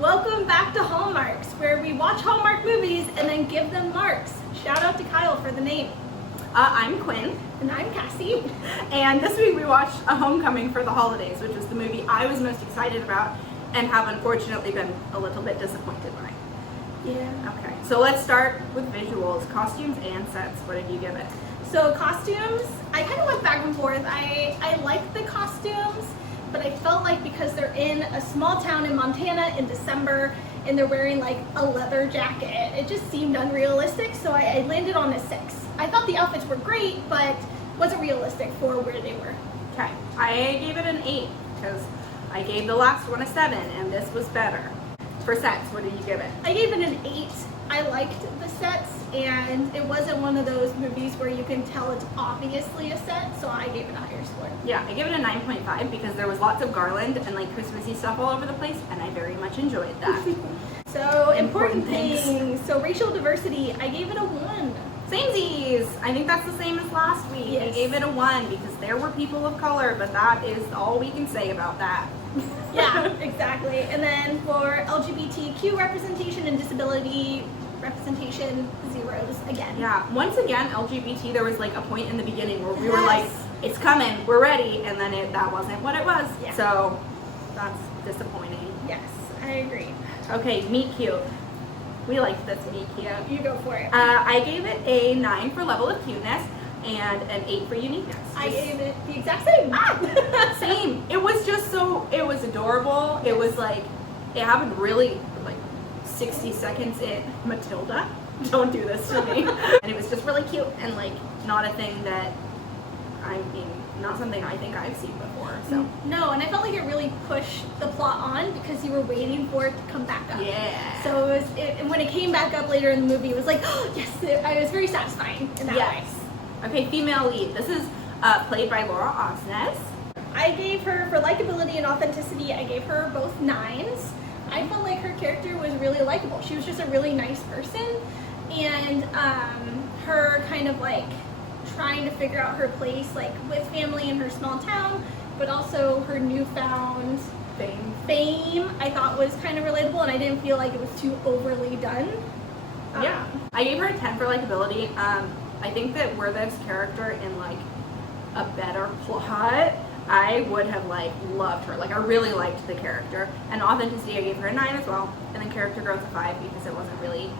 Welcome back to HallMarks, where we watch Hallmark movies and then give them marks. Shout out to Kyle for the name. I'm Quinn. And I'm Cassie. And this week we watched A Homecoming for the holidays, which is the movie I was most excited about and have unfortunately been a little bit disappointed by. Yeah. Okay, so let's start with visuals, costumes, and sets. What did you give it? So costumes, I kind of went back and forth. I liked the costumes, but I felt like because they're in a small town in Montana in December and they're wearing like a leather jacket, it just seemed unrealistic, so I landed on a 6. I thought the outfits were great, but wasn't realistic for where they were. Okay, I gave it an 8 because I gave the last one a 7 and this was better. For sets, what did you give it? I gave it an 8. I liked the sets, and it wasn't one of those movies where you can tell it's obviously a set, so I gave it a higher score. Yeah, I gave it a 9.5 because there was lots of garland and like Christmassy stuff all over the place, and I very much enjoyed that. So, important things. So, racial diversity, I gave it a 1. Samesies! I think that's the same as last week. Yes. I gave it a 1 because there were people of color, but that is all we can say about that. Yeah, exactly. And then for LGBTQ representation and disability representation, 0s again. Yeah, once again, LGBT, there was like a point in the beginning where we were Yes. like, it's coming, we're ready, and then that wasn't what it was. Yeah. So, that's disappointing. Yes, I agree. Okay, meet cute. We liked this meet cute. You go for it. I gave it a 9 for level of cuteness and an 8 for uniqueness. I gave it the exact same. Same. It was just it was adorable. It was like, it happened really like 60 seconds in. Matilda, don't do this to me. And it was just really cute and like not a thing that, I mean, not something I think I've seen before, so. No, and I felt like it really pushed the plot on because you were waiting for it to come back up. Yeah. So and when it came back up later in the movie, it was like, oh, yes, I was very satisfying in that way. Okay, female lead. This is played by Laura Osnes. I gave her, for likability and authenticity, I gave her both 9s. I felt like her character was really likable. She was just a really nice person, and her kind of like trying to figure out her place like with family in her small town, but also her newfound fame I thought was kind of relatable, and I didn't feel like it was too overly done. Yeah. I gave her a 10 for likability. I think that were this character in like a better plot, I would have like loved her. Like I really liked the character. And authenticity, I gave her a 9 as well. And then character growth a 5 because it wasn't really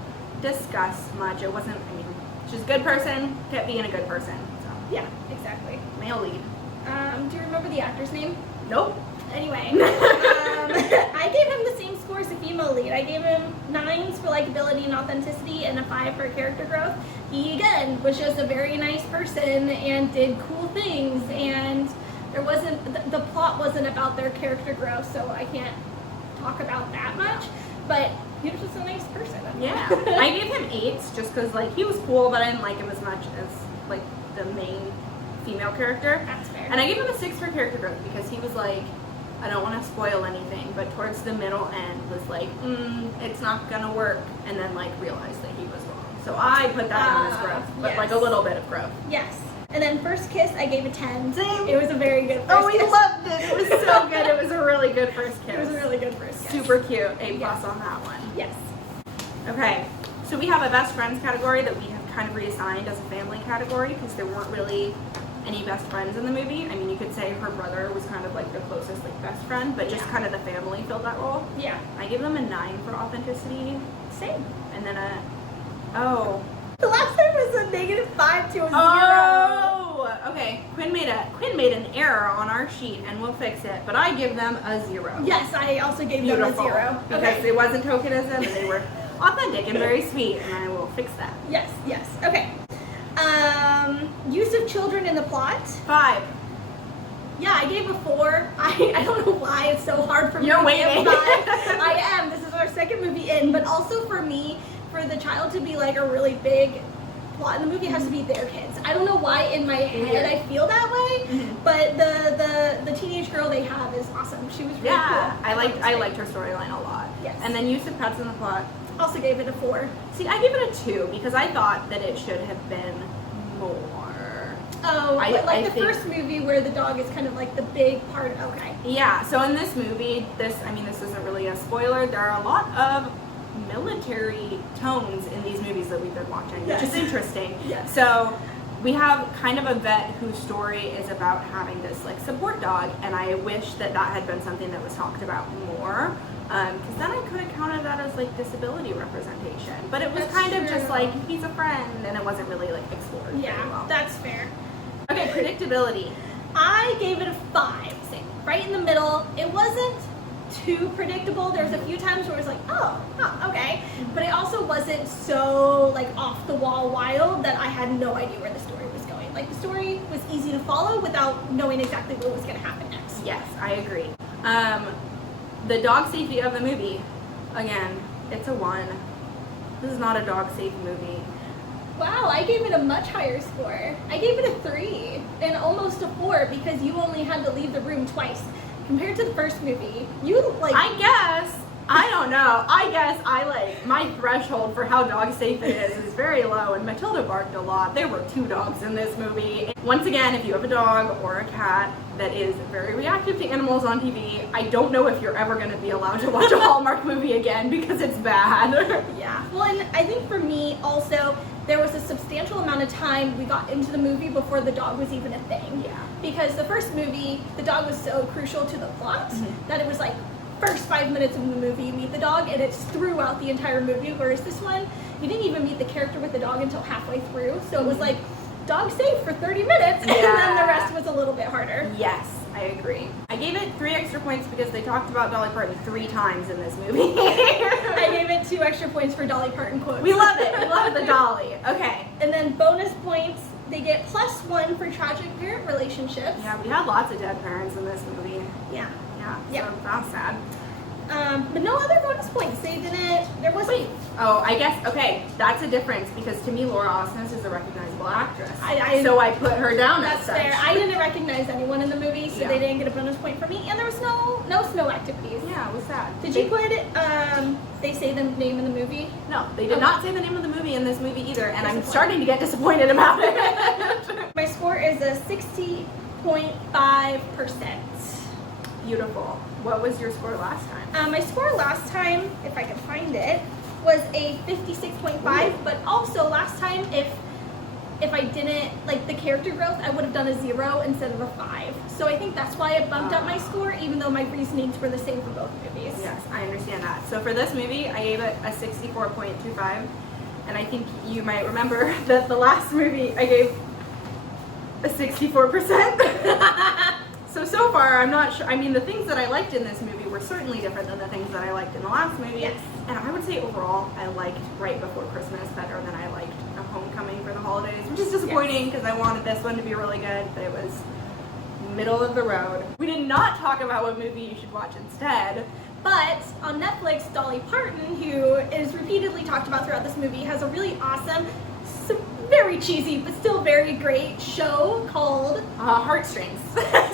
discussed much. It wasn't, I mean, she's a good person, kept being a good person. So Yeah, exactly. male lead. Do you remember the actor's name? Nope. Anyway, I gave him the same score as the female lead. I gave him 9s for likability and authenticity and a 5 for character growth. He, again, was just a very nice person and did cool things, and there wasn't, the plot wasn't about their character growth, so I can't talk about that much, but he was just a nice person. Yeah. I gave him 8s just because like he was cool, but I didn't like him as much as like the main female character. That's fair. And I gave him a 6 for character growth because he was like, I don't want to spoil anything, but towards the middle end was like, it's not gonna work, and then like realized that he was wrong. So I put that down as growth, but yes. like a little bit of growth. Yes. And then first kiss, I gave a 10. Same. It was a very good first Oh, we kiss. loved it. It was so good. It was a really good first kiss. It was a really good first kiss. Super cute. A+ Yes. on that one. Yes. Okay, so we have a best friends category that we have kind of reassigned as a family category because there weren't really any best friends in the movie. I mean, you could say her brother was kind of like the closest like best friend, but just Yeah. kind of the family filled that role. Yeah. I give them a 9 for authenticity, Same. and then The last time was a -5 to a 0. oh, okay. Quinn made an error on our sheet, and we'll fix it. But I give them a 0. Yes, I also gave Beautiful. them a 0. Because Okay. it wasn't tokenism, and they were authentic and very sweet, and I will fix that. Yes, yes. Okay. Use of children in the plot. 5. Yeah, I gave a 4. I don't know why it's so hard for me You're to give waiting. 5. I am. This is our second movie in, but also for me, for the child to be like a really big plot in the movie, it has to be their kids. I don't know why in my head I feel that way, but the teenage girl they have is awesome. She was really cool. I liked her storyline a lot. Yes. And then use of pets in the plot. Also gave it a 4. See, I give it a 2 because I thought that it should have been more. Oh, I like the think- first movie where the dog is kind of like the big part. Okay. Yeah, so in this movie, this isn't really a spoiler, there are a lot of military tones in these movies that we've been watching, Yes. which is interesting. Yes. So we have kind of a vet whose story is about having this like support dog, and I wish that had been something that was talked about more, because then I could have counted that as like disability representation. But it was That's kind of just true. like, he's a friend, and it wasn't really like explored very Yeah, well. that's fair. Okay, predictability. I gave it a 5. Right in the middle. It wasn't too predictable. There was a few times where it was like, oh, huh, okay. But it also wasn't so like off the wall wild that I had no idea where the story was going. Like the story was easy to follow without knowing exactly what was going to happen next. Yes, I agree. The dog safety of the movie, again, it's a 1. This is not a dog safe movie. Wow, I gave it a much higher score. I gave it a 3 and almost a 4 because you only had to leave the room twice. Compared to the first movie, you like... I don't know. I guess my threshold for how dog safe it is very low, and Matilda barked a lot. There were 2 dogs in this movie. Once again, if you have a dog or a cat that is very reactive to animals on TV, I don't know if you're ever going to be allowed to watch a Hallmark movie again because it's bad. Yeah. Well, and I think for me also, there was a substantial amount of time we got into the movie before the dog was even a thing. Yeah. Because the first movie, the dog was so crucial to the plot that it was like first 5 minutes of the movie you meet the dog and it's throughout the entire movie, whereas this one, you didn't even meet the character with the dog until halfway through. So it was like dog safe for 30 minutes and then the rest was a little bit harder. Yes, I agree. I gave it 3 extra points because they talked about Dolly Parton 3 times in this movie. I gave it 2 extra points for Dolly Parton quotes. We love it. We love the Dolly. Okay. And then bonus points, they get +1 for tragic parent relationships. Yeah, we had lots of dead parents in this movie. Yeah. Yeah, so that's sad. But no other bonus points. They didn't, there wasn't. Wait. Oh, I guess, okay, that's a difference because to me Laura Osnes is a recognizable actress. So I put her down as That's such. fair. I didn't recognize anyone in the movie, so Yeah. they didn't get a bonus point for me. And there was no snow activities. Yeah, it was sad. Did you put, they say the name of the movie? No, they did Okay. not say the name of the movie in this movie either, and I'm Disappointing. starting to get disappointed about it. My score is a 60.5%. Beautiful. What was your score last time? My score last time, if I can find it, was a 56.5, but also last time, if I didn't like the character growth, I would have done a 0 instead of a 5. So I think that's why it bumped up my score, even though my reasonings were the same for both movies. Yes, I understand that. So for this movie, I gave it a 64.25, and I think you might remember that the last movie I gave a 64%. So far, I'm not sure. I mean, the things that I liked in this movie were certainly different than the things that I liked in the last movie. Yes. And I would say overall, I liked Right Before Christmas better than I liked A Homecoming for the holidays, which is disappointing because I wanted this one to be really good, but it was middle of the road. We did not talk about what movie you should watch instead. But on Netflix, Dolly Parton, who is repeatedly talked about throughout this movie, has a really awesome, very cheesy, but still very great show called Heartstrings.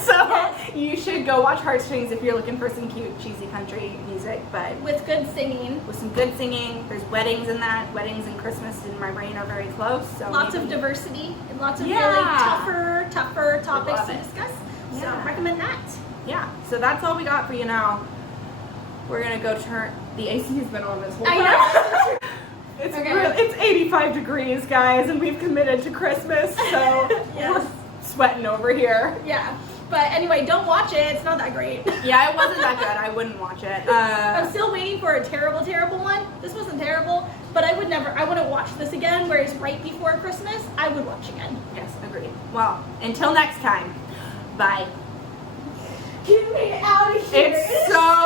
So you should go watch Heartstrings if you're looking for some cute, cheesy country music, but with good singing. with some good singing. There's weddings in that. Weddings and Christmas in my brain are very close. So Lots of maybe- diversity and lots of Yeah. really tougher topics love to it. discuss. So Yeah. recommend that. Yeah, so that's all we got for you now. We're gonna go turn. The AC has been on this whole I time. know. It's Okay. it's 85 degrees, guys, and we've committed to Christmas, so Yes. we're sweating over here. Yeah. But anyway, don't watch it. It's not that great. Yeah, it wasn't that good. I wouldn't watch it. I'm still waiting for a terrible, terrible one. This wasn't terrible, but I wouldn't watch this again, whereas right before Christmas, I would watch again. Yes, agreed. Well, until next time, bye. Get me out of here. It's so